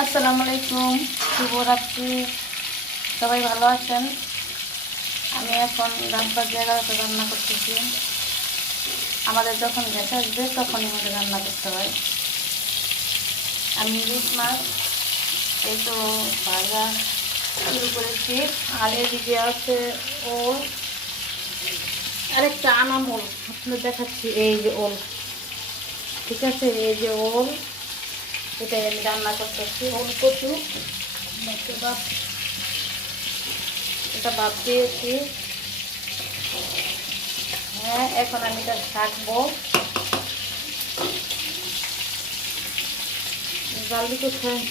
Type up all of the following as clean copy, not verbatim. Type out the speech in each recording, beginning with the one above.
আসসালামু আলাইকুম, শুভরাত্রি। সবাই ভালো আছেন? আমি এখন রান্নার জায়গাতে রান্না করতেছি। আমাদের যখন গ্যাস আসবে তখনই আমাদের রান্না করতে হয়। আমি ইলিশ মাছ এই তো ভাজা শুরু করেছি। আর এদিকে আছে ওল, আরেকটা আনাম ওল আপনাদের দেখাচ্ছি। এই যে ওল, ঠিক আছে, এই যে ওল, এটাই আমি রান্না করতেছি। ওল কচু এটা বাদ দিয়েছি। হ্যাঁ, এখন আমি এটা ছাঁকবো। জালি কোথায়?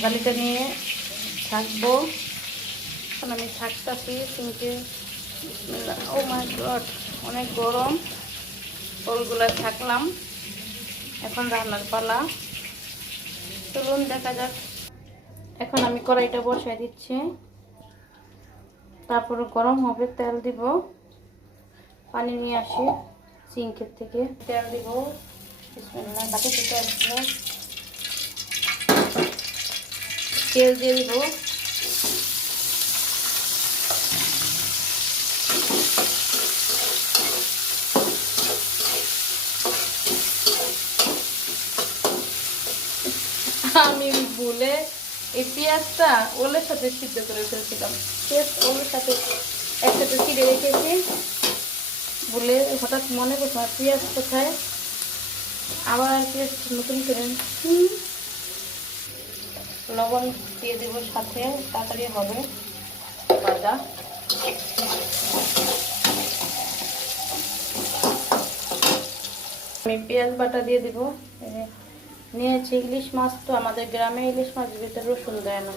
জালিটা নিয়ে ছাঁকবো। এখন আমি ছাঁকতেছি সিঙ্কে। ও মাই গড, অনেক গরম। ওলগুলো ছাঁকলাম, এখন রান্নার পালা। চলুন দেখা যাক। এখন আমি কড়াইটা বসাই দিচ্ছি, তারপরে গরম হবে, তেল দিব। পানি নিয়ে আসি সিঙ্কের থেকে, তেল দিব। বিসমিল্লাহ, বাটিতে তেল দিব, তেল দিয়ে দিব। আমি ভুলে এই পেঁয়াজটা ওলের সাথে সিদ্ধ করে ফেলছিলাম। পেঁয়াজ ওলের সাথে একসাথে ছিঁড়ে রেখেছি, ভুলে হঠাৎ মনে করছে পেঁয়াজ কোথায়, আবার পেঁয়াজ নতুন করে লবণ দিয়ে দেবো সাথে, তাড়াতাড়ি হবে ভাজা। আমি পেঁয়াজ বাটা দিয়ে দিব। নিয়েছি ইলিশ মাছ, তো আমাদের গ্রামে ইলিশ মাছ ভিতরে রসুন দেয় না।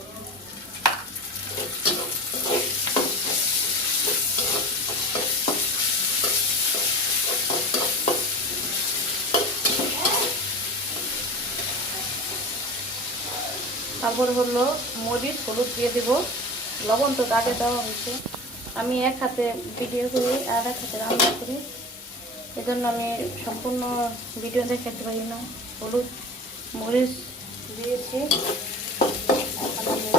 তারপর হলো মরিচ হলুদ দিয়ে দিব। লবণ তো আগে দেওয়া হয়েছে। আমি এক হাতে ভিডিও করি আর এক হাতে রান্না করি, এজন্য আমি সম্পূর্ণ ভিডিও দেখাতে পারি না। হলুদ মরিচ দিয়েছি। এখন আমি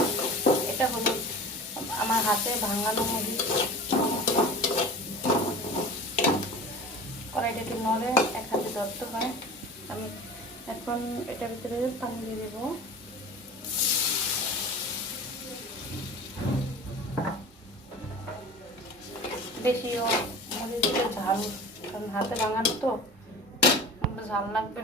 এটা হলুদ আমার হাতে ভাঙানো মরিচ। কড়াইটা একটু নড়ে, এক হাতে ধরতে হয়। আমি এখন এটার ভিতরে পানি দিয়ে দেবো। বেশিও মরিচ দিলে ঝাল, কারণ হাতে ভাঙানো তো ঝাল লাগবে।